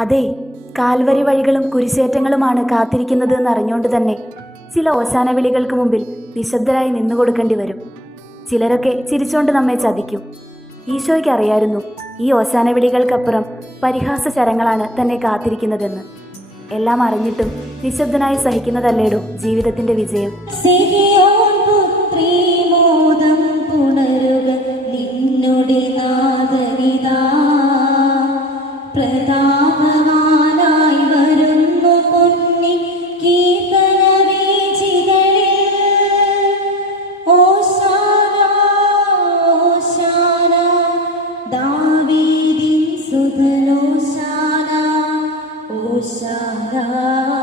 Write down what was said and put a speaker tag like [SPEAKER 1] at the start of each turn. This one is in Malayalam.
[SPEAKER 1] അതെ കാൽവരി വഴികളും കുരിശേറ്റങ്ങളുമാണ് കാത്തിരിക്കുന്നത് എന്നറിഞ്ഞുകൊണ്ട് തന്നെ ചില ഓശാന വിളികൾക്ക് മുമ്പിൽ നിശബ്ദരായി നിന്നു നിന്നുകൊടുക്കേണ്ടി വരും. ചിലരൊക്കെ ചിരിച്ചുകൊണ്ട് നമ്മെ ചതിക്കും. ഈശോയ്ക്ക് അറിയായിരുന്നു ഈ ഓശാന വിളികൾക്കപ്പുറം പരിഹാസ ശരങ്ങളാണ് തന്നെ കാത്തിരിക്കുന്നതെന്ന്. എല്ലാം അറിഞ്ഞിട്ടും നിശബ്ദനായി സഹിക്കുന്നതല്ലേടോ ജീവിതത്തിന്റെ വിജയം.
[SPEAKER 2] പുത്രി മോദം പുണരുക നിന്നുടെ നാ Hosanna, Hosanna.